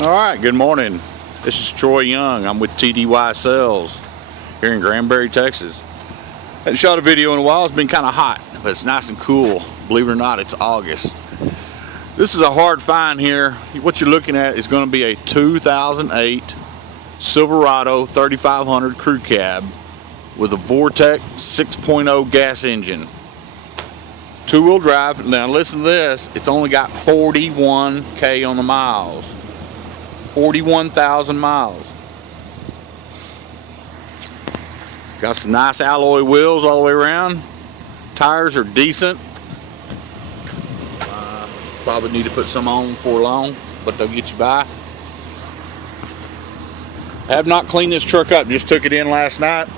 Alright, good morning. This is Troy Young. I'm with TDY Sales here in Granbury, Texas. I haven't shot a video in a while. It's been kind of hot, but it's nice and cool. Believe it or not, it's August. This is a hard find here. What you're looking at is going to be a 2008 Silverado 3500 crew cab with a Vortec 6.0 gas engine. Two-wheel drive. Now listen to this. It's only got 41K on the miles. 41,000 miles. Got some nice alloy wheels all the way around. Tires are decent. Probably need to put some on before long, but they'll get you by. I have not cleaned this truck up. Just took it in last night.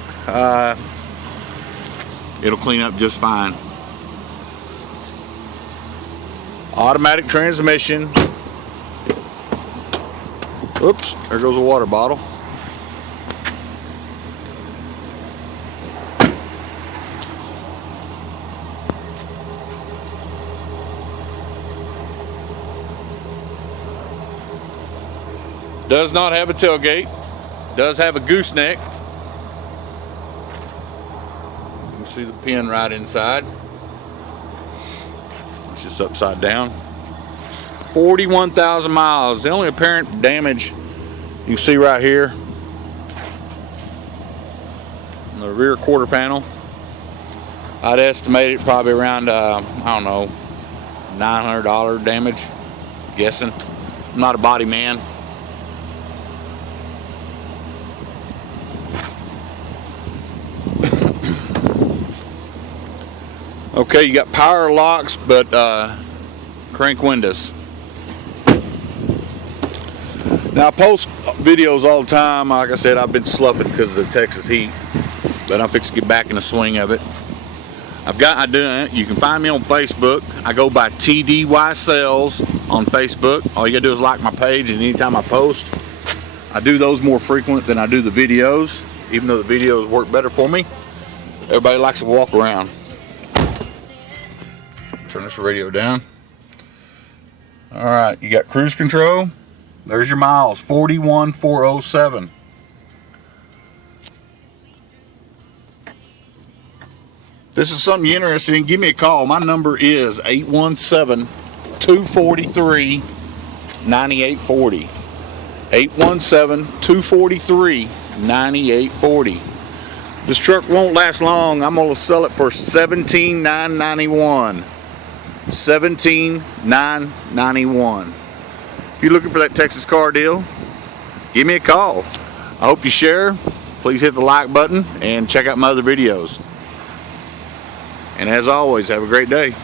It'll clean up just fine. Automatic transmission. Oops, there goes a water bottle. Does not have a tailgate. Does have a gooseneck. You can see the pin right inside. It's just upside down. 41,000 miles. The only apparent damage you can see right here on the rear quarter panel, I'd estimate it probably around I don't know, $900 damage, guessing. I'm not a body man. Okay, you got power locks, but crank windows. Now I post videos all the time. Like I said, I've been sloughing because of the Texas heat, but I'm fixing to get back in the swing of it. I do it. You can find me on Facebook. I go by TDY Sales on Facebook. All you gotta do is like my page, and anytime I post, I do those more frequent than I do the videos, even though the videos work better for me. Everybody likes to walk around. Turn this radio down. Alright, you got cruise control. There's your miles, 41,407. This is something you're interested in, give me a call. My number is 817-243-9840. 817-243-9840. This truck won't last long. I'm going to sell it for $17,991. $17,991. If you're looking for that Texas car deal, give me a call. I hope you share. Please hit the like button and check out my other videos. And as always, have a great day.